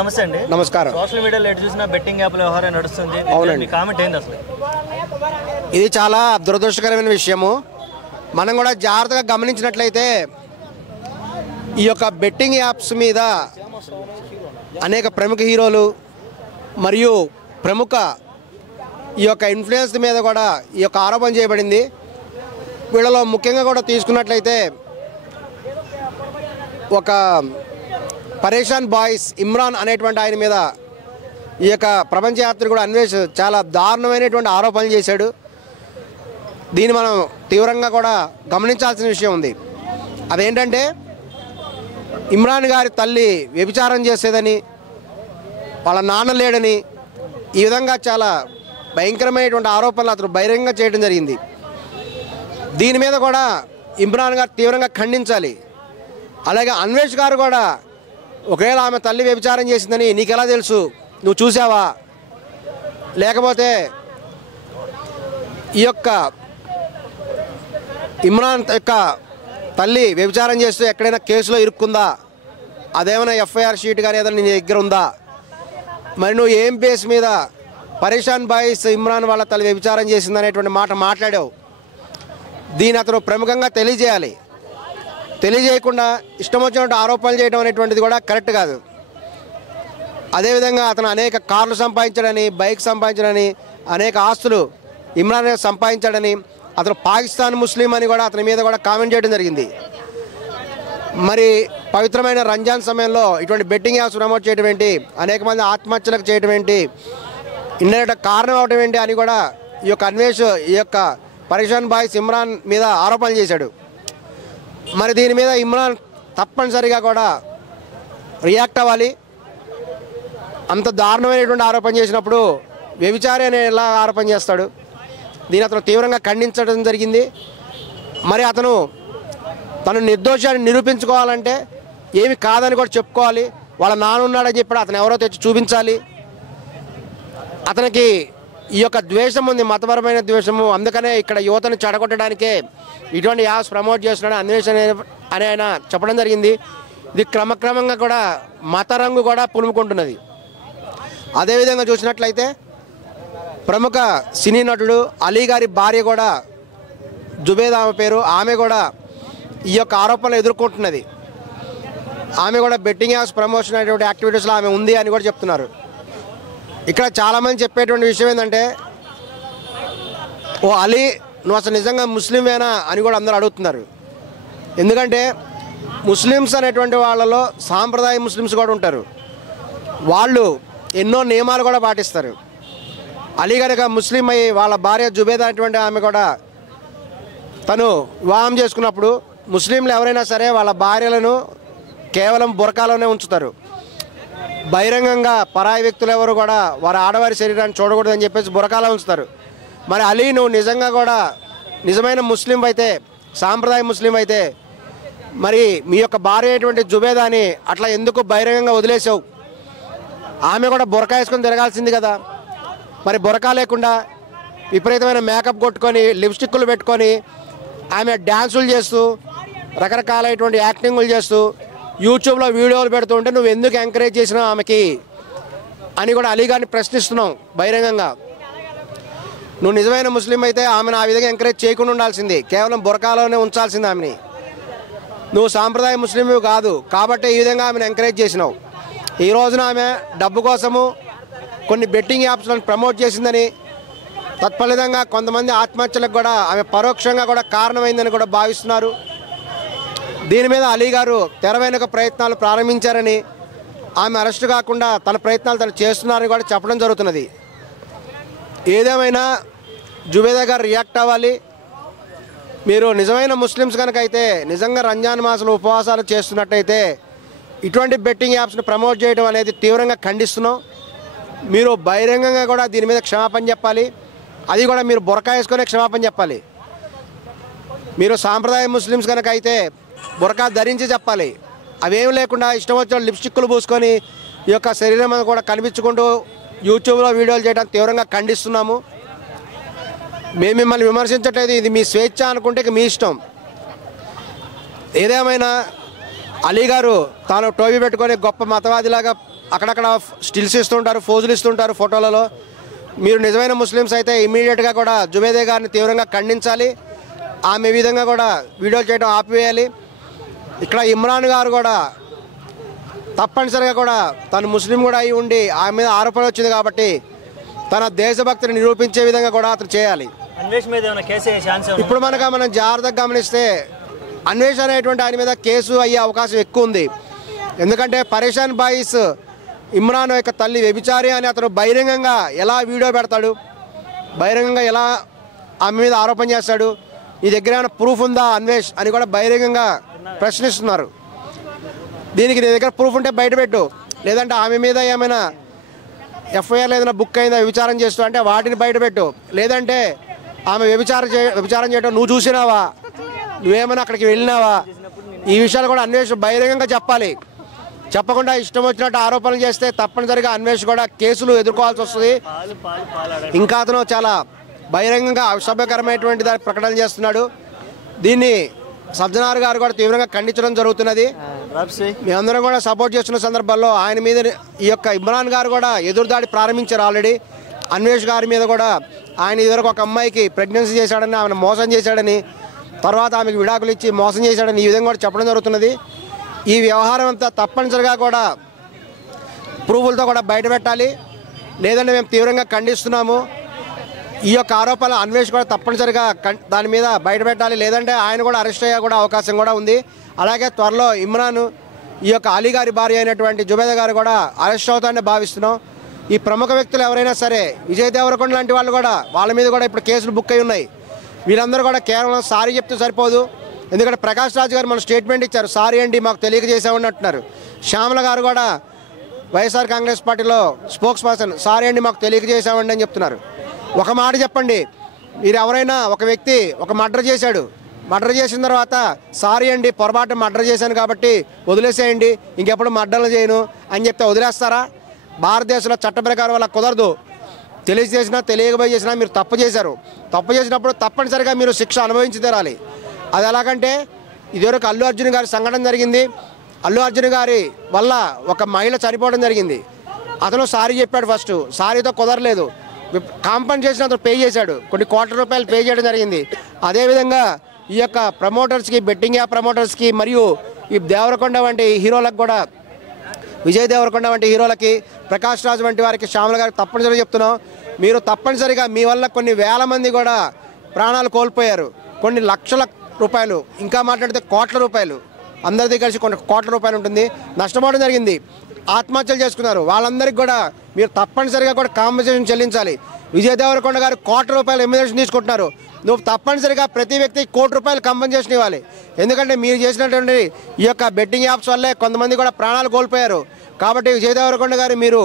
నమస్తే అండి. నమస్కారం. సోషల్ మీడియాలో ఎటు చూసినా బెట్టింగ్ యాప్ల వ్యవహారం నడుస్తుంది. మీ కామెంట్ ఏంది అసలు? ఇది చాలా దురదృష్టకరమైన విషయము. మనం కూడా జాగ్రత్తగా గమనించినట్లయితే ఈ యొక్క బెట్టింగ్ యాప్స్ మీద అనేక ప్రముఖ హీరోలు మరియు ప్రముఖ ఈ యొక్క ఇన్ఫ్లుయెన్స్ మీద కూడా ఈ యొక్క ఆరోపణ చేయబడింది. వీళ్ళలో ముఖ్యంగా కూడా తీసుకున్నట్లయితే ఒక పరేషాన్ బాయ్స్ ఇమ్రాన్ అనేటువంటి ఆయన మీద ఈ యొక్క ప్రపంచ యాత్రికుడు అన్వేష్ చాలా దారుణమైనటువంటి ఆరోపణలు చేశాడు. దీన్ని మనం తీవ్రంగా కూడా గమనించాల్సిన విషయం ఉంది. అదేంటంటే ఇమ్రాన్ గారి తల్లి వ్యభిచారం చేసేదని, వాళ్ళ నాన్న లేడని, ఈ విధంగా చాలా భయంకరమైనటువంటి ఆరోపణలు అతను బహిరంగంగా చేయడం జరిగింది. దీని మీద కూడా ఇమ్రాన్ గారు తీవ్రంగా ఖండించాలి. అలాగే అన్వేష్ గారు కూడా ఒకవేళ ఆమె తల్లి వ్యభిచారం చేసిందని నీకెలా తెలుసు, నువ్వు చూసావా, లేకపోతే ఈ యొక్క ఇమ్రాన్ యొక్క తల్లి వ్యభిచారం చేస్తూ ఎక్కడైనా కేసులో ఇరుక్కుందా, అదేమైనా ఎఫ్ఐఆర్ షీట్ కానీ ఏదైనా నీ దగ్గర ఉందా, మరి నువ్వు ఏం బేస్ మీద పరేషాన్ బాయ్స్ ఇమ్రాన్ వాళ్ళ తల్లి వ్యభిచారం చేసిందనేటువంటి మాట మాట్లాడావు. దీన్ని అతను ప్రముఖంగా తెలియజేయాలి. తెలియజేయకుండా ఇష్టం వచ్చినట్టు ఆరోపణలు చేయడం అనేటువంటిది కూడా కరెక్ట్ కాదు. అదేవిధంగా అతను అనేక కార్లు సంపాదించాడని, బైక్ సంపాదించాడని, అనేక ఆస్తులు ఇమ్రాన్ సంపాదించాడని, అతను పాకిస్తాన్ ముస్లిం అని కూడా అతని మీద కూడా కామెంట్ చేయడం జరిగింది. మరి పవిత్రమైన రంజాన్ సమయంలో ఇటువంటి బెట్టింగ్ యాప్స్ ప్రమోట్ చేయడం ఏంటి, అనేక మంది ఆత్మహత్యలకు చేయడం ఏంటి, ఇండైరెక్ట్ కారణం అవడం ఏంటి అని కూడా ఈ యొక్క అన్వేష్ ఈ యొక్క పరేషాన్ బాయ్స్ ఇమ్రాన్ మీద ఆరోపణలు చేశాడు. మరి దీని మీద ఇమ్రాన్ తప్పనిసరిగా కూడా రియాక్ట్ అవ్వాలి. అంత దారుణమైనటువంటి ఆరోపణ చేసినప్పుడు వ్యభిచారి అనే ఎలా ఆరోపణ చేస్తాడు? దీన్ని అతను తీవ్రంగా ఖండించడం జరిగింది. మరి అతను తను నిర్దోషాన్ని నిరూపించుకోవాలంటే ఏమి కాదని కూడా చెప్పుకోవాలి. వాళ్ళ నాన్న ఉన్నాడని చెప్పి అతను ఎవరో తెచ్చి చూపించాలి. అతనికి ఈ యొక్క ద్వేషం ఉంది, మతపరమైన ద్వేషము. అందుకనే ఇక్కడ యువతను చెడగొట్టడానికే ఇటువంటి యాప్స్ ప్రమోట్ చేస్తున్నాడు అన్వేషణ అని ఆయన చెప్పడం జరిగింది. ఇది క్రమక్రమంగా కూడా మత రంగు కూడా పులుముకుంటున్నది. అదేవిధంగా చూసినట్లయితే ప్రముఖ సినీ నటుడు అలీ గారి భార్య కూడా జుబేద్ ఆమె పేరు, ఆమె కూడా ఈ యొక్క ఆరోపణలు ఎదుర్కొంటున్నది. ఆమె కూడా బెట్టింగ్ యాప్స్ ప్రమోషన్ అనేటువంటి యాక్టివిటీస్లో ఆమె ఉంది అని కూడా చెప్తున్నారు. ఇక్కడ చాలామంది చెప్పేటువంటి విషయం ఏంటంటే, ఓ అలీ నువ్వు అసలు నిజంగా ముస్లింవేనా అని కూడా అందరూ అడుగుతున్నారు. ఎందుకంటే ముస్లిమ్స్ అనేటువంటి వాళ్ళలో సాంప్రదాయ ముస్లిమ్స్ కూడా ఉంటారు. వాళ్ళు ఎన్నో నియమాలు కూడా పాటిస్తారు. అలీ కనుక ముస్లిం అయ్యి వాళ్ళ భార్య జుబేద్ అనేటువంటి ఆమె కూడా తను వివాహం చేసుకున్నప్పుడు ముస్లింలు ఎవరైనా సరే వాళ్ళ భార్యలను కేవలం బురకాలోనే ఉంచుతారు. బహిరంగంగా పరాయి వ్యక్తులు ఎవరు కూడా వారి ఆడవారి శరీరాన్ని చూడకూడదని చెప్పేసి బురకాలో ఉంచుతారు. మరి అలీ నువ్వు నిజంగా కూడా నిజమైన ముస్లిం అయితే, సాంప్రదాయ ముస్లిం అయితే, మరి మీ యొక్క భార్య అయినటువంటి జుబేదాని అట్లా ఎందుకు బహిరంగంగా వదిలేసావు? ఆమె కూడా బురకా వేసుకొని తిరగాల్సింది కదా. మరి బురకా లేకుండా విపరీతమైన మేకప్ కొట్టుకొని, లిప్స్టిక్లు పెట్టుకొని, ఆమె డ్యాన్సులు చేస్తూ, రకరకాలైనటువంటి యాక్టింగ్లు చేస్తూ యూట్యూబ్లో వీడియోలు పెడుతూ ఉంటే నువ్వు ఎందుకు ఎంకరేజ్ చేసినావు ఆమెకి అని కూడా అలీ గారిని ప్రశ్నిస్తున్నావు బహిరంగంగా. నువ్వు నిజమైన ముస్లిం అయితే ఆమెను ఆ విధంగా ఎంకరేజ్ చేయకుండా ఉండాల్సింది, కేవలం బురకాలోనే ఉంచాల్సింది ఆమెని. నువ్వు సాంప్రదాయ ముస్లిం కాదు కాబట్టి ఈ విధంగా ఆమెను ఎంకరేజ్ చేసినావు. ఈ రోజున ఆమె డబ్బు కోసము కొన్ని బెట్టింగ్ యాప్స్లను ప్రమోట్ చేసిందని, తత్ఫలితంగా కొంతమంది ఆత్మహత్యలకు కూడా ఆమె పరోక్షంగా కూడా కారణమైందని కూడా భావిస్తున్నారు. దీని మీద అలీ గారు తెర వెనుక ప్రయత్నాలు ప్రారంభించారని, ఆమె అరెస్టు కాకుండా తన ప్రయత్నాలు తను చేస్తున్నారని కూడా చెప్పడం జరుగుతున్నది. ఏదేమైనా జుబేదా గారు రియాక్ట్ అవ్వాలి. మీరు నిజమైన ముస్లిమ్స్ కనుక అయితే, నిజంగా రంజాన్ మాసంలో ఉపవాసాలు చేస్తున్నట్టయితే ఇటువంటి బెట్టింగ్ యాప్స్ని ప్రమోట్ చేయడం అనేది తీవ్రంగా ఖండిస్తున్నాం. మీరు బహిరంగంగా కూడా దీని మీద క్షమాపణ చెప్పాలి. అది కూడా మీరు బురకా వేసుకునే క్షమాపణ చెప్పాలి. మీరు సాంప్రదాయ ముస్లిమ్స్ కనుక అయితే బురకా ధరించి చెప్పాలి. అవేం లేకుండా ఇష్టం వచ్చిన లిప్స్టిక్లు పూసుకొని ఈ యొక్క శరీరం కూడా కనిపించుకుంటూ యూట్యూబ్లో వీడియోలు చేయడానికి తీవ్రంగా ఖండిస్తున్నాము. మేము మిమ్మల్ని విమర్శించట్లేదు, ఇది మీ స్వేచ్ఛ అనుకుంటే మీ ఇష్టం. ఏదేమైనా అలీ గారు తాను టోపీ పెట్టుకొని గొప్ప మతవాదిలాగా అక్కడక్కడ స్టిల్స్ ఇస్తుంటారు, ఫోజులు ఇస్తుంటారు ఫోటోలలో. మీరు నిజమైన ముస్లిమ్స్ అయితే ఇమీడియట్గా కూడా జుబేదే గారిని తీవ్రంగా ఖండించాలి. ఆమె విధంగా కూడా వీడియోలు చేయడం ఆపివేయాలి. ఇక్కడ ఇమ్రాన్ గారు కూడా తప్పనిసరిగా కూడా తను ముస్లిం కూడా అయి ఉండి ఆమె మీద ఆరోపణ వచ్చింది కాబట్టి తన దేశభక్తిని నిరూపించే విధంగా కూడా అతను చేయాలి. ఇప్పుడు మనం జాగ్రత్తగా గమనిస్తే అన్వేష్ అనేటువంటి ఆయన మీద కేసు అయ్యే అవకాశం ఎక్కువ ఉంది. ఎందుకంటే పరేషాన్ బాయిస్ ఇమ్రాన్ యొక్క తల్లి వ్యభిచారి అని అతను బహిరంగంగా ఎలా వీడియో పెడతాడు, బహిరంగంగా ఎలా ఆమె మీద ఆరోపణ చేస్తాడు, నీ దగ్గర ఏమైనా ప్రూఫ్ ఉందా అన్వేష్ అని కూడా బహిరంగంగా ప్రశ్నిస్తున్నారు. దీనికి నీ దగ్గర ప్రూఫ్ ఉంటే బయటపెట్టు, లేదంటే ఆమె మీద ఏమైనా ఎఫ్ఐఆర్ ఏదైనా బుక్ అయిందా విచారం చేస్తూ అంటే వాటిని బయటపెట్టు, లేదంటే ఆమె వ్యభిచారం చేయడం నువ్వు చూసినావా, నువ్వేమైనా అక్కడికి వెళ్ళినావా, ఈ విషయాలు కూడా అన్వేష్ బహిరంగంగా చెప్పాలి. చెప్పకుండా ఇష్టం వచ్చినట్టు ఆరోపణలు చేస్తే తప్పనిసరిగా అన్వేష్ కూడా కేసులు ఎదుర్కోవాల్సి వస్తుంది. ఇంకా అతను చాలా బహిరంగంగా అసభ్యకరమైనటువంటి దాని ప్రకటన చేస్తున్నాడు. దీన్ని సజ్జనార్ గారు కూడా తీవ్రంగా ఖండించడం జరుగుతున్నది. మేమందరం కూడా సపోర్ట్ చేస్తున్న సందర్భాల్లో ఆయన మీద ఈ యొక్క ఇమ్రాన్ గారు కూడా ఎదురుదాడి ప్రారంభించారు ఆల్రెడీ. అన్వేష్ గారి మీద కూడా ఆయన ఇదివరకు ఒక అమ్మాయికి ప్రెగ్నెన్సీ చేశాడని, ఆమెను మోసం చేశాడని, తర్వాత ఆమెకు విడాకులు ఇచ్చి మోసం చేశాడని ఈ విధంగా కూడా చెప్పడం జరుగుతున్నది. ఈ వ్యవహారం అంతా తప్పనిసరిగా కూడా ప్రూఫ్లతో కూడా బయటపెట్టాలి, లేదంటే మేము తీవ్రంగా ఖండిస్తున్నాము. ఈ యొక్క ఆరోపణలు అన్వేష్ కూడా తప్పనిసరిగా దాని మీద బయటపెట్టాలి, లేదంటే ఆయన కూడా అరెస్ట్ అయ్యే కూడా అవకాశం కూడా ఉంది. అలాగే త్వరలో ఇమ్రాన్ ఈ యొక్క అలీ గారి భార్య అయినటువంటి జుబేదా గారు కూడా అరెస్ట్ అవుతారని భావిస్తున్నాం. ఈ ప్రముఖ వ్యక్తులు ఎవరైనా సరే, విజయ్ దేవరకొండ లాంటి వాళ్ళు కూడా, వాళ్ళ మీద కూడా ఇప్పుడు కేసులు బుక్ అయి ఉన్నాయి. వీళ్ళందరూ కూడా కేవలం సారీ చెప్తే సరిపోదు. ఎందుకంటే ప్రకాష్ రాజ్ గారు మన స్టేట్మెంట్ ఇచ్చారు, సారీ అండి మాకు తెలియక చేసామని అంటున్నారు. శ్యామల గారు కూడా వైఎస్ఆర్ కాంగ్రెస్ పార్టీలో స్పోక్స్ పర్సన్, సారీ అండి మాకు తెలియక చేసామండి అని చెప్తున్నారు. ఒక మాట చెప్పండి, మీరు ఎవరైనా ఒక వ్యక్తి ఒక మర్డర్ చేశాడు, మర్డర్ చేసిన తర్వాత సారీ అండి పొరపాటు మర్డర్ చేశాను కాబట్టి వదిలేసేయండి, ఇంకెప్పుడు మర్డర్లు చేయను అని చెప్తే వదిలేస్తారా? భారతదేశంలో చట్ట ప్రకారం వల్ల కుదరదు. తెలిసి చేసినా తెలియకపోయి చేసినా మీరు తప్పు చేశారు, తప్పు చేసినప్పుడు తప్పనిసరిగా మీరు శిక్ష అనుభవించి తీరాలి. అది ఎలాగంటే ఇదివరకు అల్లు అర్జున్ గారి సంఘటన జరిగింది. అల్లు అర్జున్ గారి వల్ల ఒక మహిళ చనిపోవడం జరిగింది. అతను సారీ చెప్పాడు, ఫస్ట్ సారీతో కుదరలేదు, కాంపన్సేషన్ అతను పే చేశాడు, కొన్ని కోట్ల రూపాయలు పే చేయడం జరిగింది. అదేవిధంగా ఈ యొక్క ప్రమోటర్స్కి, బెట్టింగ్ యాప్ ప్రమోటర్స్కి మరియు ఈ దేవరకొండ వంటి హీరోలకు కూడా, విజయ్ దేవరకొండ వంటి హీరోలకి, ప్రకాష్ రాజ్ వంటి వారికి, శ్యామల గారికి తప్పనిసరిగా చెప్తున్నాం, మీరు తప్పనిసరిగా మీ వల్ల కొన్ని వేల మంది కూడా ప్రాణాలు కోల్పోయారు, కొన్ని లక్షల రూపాయలు, ఇంకా మాట్లాడితే కోట్ల రూపాయలు, అందరిది కలిసి కొన్ని కోట్ల రూపాయలు ఉంటుంది నష్టపోవడం జరిగింది. ఆత్మహత్యలు చేసుకున్నారు. వాళ్ళందరికీ కూడా మీరు తప్పనిసరిగా కూడా కాంపెన్సేషన్ చెల్లించాలి. విజయ్ దేవరకొండ గారు కోట్ల రూపాయలు ఎమ్యునేషన్ తీసుకుంటున్నారు, నువ్వు తప్పనిసరిగా ప్రతి వ్యక్తికి ₹1,00,00,000 కాంపెన్సేషన్ ఇవ్వాలి. ఎందుకంటే మీరు చేసినటువంటి ఈ యొక్క బెట్టింగ్ యాప్స్ వల్లే కొంతమంది కూడా ప్రాణాలు కోల్పోయారు. కాబట్టి విజయ్ దేవరకొండ గారు మీరు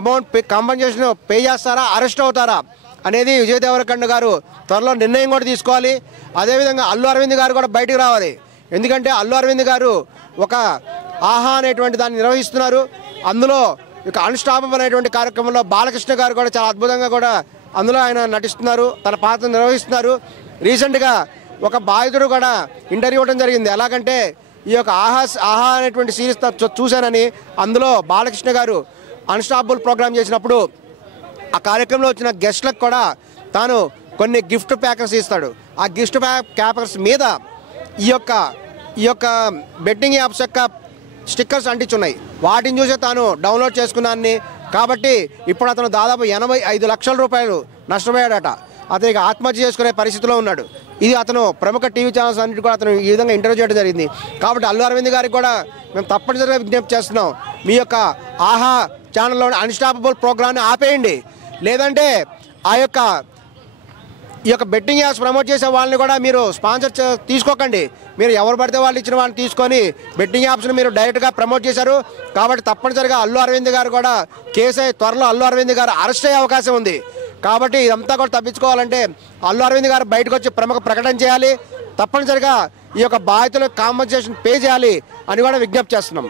అమౌంట్ కాంపెన్సేషన్ పే చేస్తారా, అరెస్ట్ అవుతారా అనేది విజయ్ దేవరకొండ గారు త్వరలో నిర్ణయం కూడా తీసుకోవాలి. అదేవిధంగా అల్లు అరవింద్ గారు కూడా బయటకు రావాలి. ఎందుకంటే అల్లు అరవింద్ గారు ఒక ఆహా అనేటువంటి దాన్ని నిర్వహిస్తున్నారు. అందులో ఇక అన్స్టాపబుల్ అనేటువంటి కార్యక్రమంలో బాలకృష్ణ గారు కూడా చాలా అద్భుతంగా కూడా అందులో ఆయన నటిస్తున్నారు, తన పాత్ర నిర్వహిస్తున్నారు. రీసెంట్గా ఒక బాధితుడు కూడా ఇంటర్వ్యూ ఇవ్వడం జరిగింది. ఎలాగంటే ఈ యొక్క ఆహా అనేటువంటి సిరీస్ చూశానని, అందులో బాలకృష్ణ గారు అన్స్టాపబుల్ ప్రోగ్రామ్ చేసినప్పుడు ఆ కార్యక్రమంలో వచ్చిన గెస్ట్లకు కూడా తాను కొన్ని గిఫ్ట్ ప్యాకర్స్ ఇస్తాడు. ఆ గిఫ్ట్ ప్యాకర్స్ మీద ఈ యొక్క బెట్టింగ్ యాప్స్ యొక్క స్టిక్కర్స్ అంటించున్నాయి. వాటిని చూసే తాను డౌన్లోడ్ చేసుకున్నాన్ని. కాబట్టి ఇప్పుడు అతను దాదాపు 85 లక్షల రూపాయలు నష్టపోయాడట. అతనికి ఆత్మహత్య చేసుకునే పరిస్థితిలో ఉన్నాడు. ఇది అతను ప్రముఖ టీవీ ఛానల్స్ అన్నిటి కూడా అతను ఈ విధంగా ఇంటర్వ్యూ చేయడం జరిగింది. కాబట్టి అల్లు అరవింద్ గారికి కూడా మేము తప్పనిసరిగా విజ్ఞప్తి చేస్తున్నాం, మీ యొక్క ఆహా ఛానల్లోని అన్స్టాపబుల్ ప్రోగ్రామ్ని ఆపేయండి, లేదంటే ఈ యొక్క బెట్టింగ్ యాప్స్ ప్రమోట్ చేసే వాళ్ళని కూడా మీరు స్పాన్సర్ తీసుకోకండి. మీరు ఎవరు పడితే వాళ్ళు ఇచ్చిన వాళ్ళని తీసుకొని బెట్టింగ్ యాప్స్ని మీరు డైరెక్ట్గా ప్రమోట్ చేశారు. కాబట్టి తప్పనిసరిగా అల్లు అరవింద్ గారు కూడా కేసు త్వరలో అల్లు అరవింద్ గారు అరెస్ట్ అయ్యే అవకాశం ఉంది. కాబట్టి ఇదంతా కూడా తప్పించుకోవాలంటే అల్లు అరవింద్ గారు బయటకు వచ్చి ప్రముఖ ప్రకటన చేయాలి, తప్పనిసరిగా ఈ యొక్క బాధితులకు కాంపెన్సేషన్ పే చేయాలి అని కూడా విజ్ఞప్తి చేస్తున్నాం.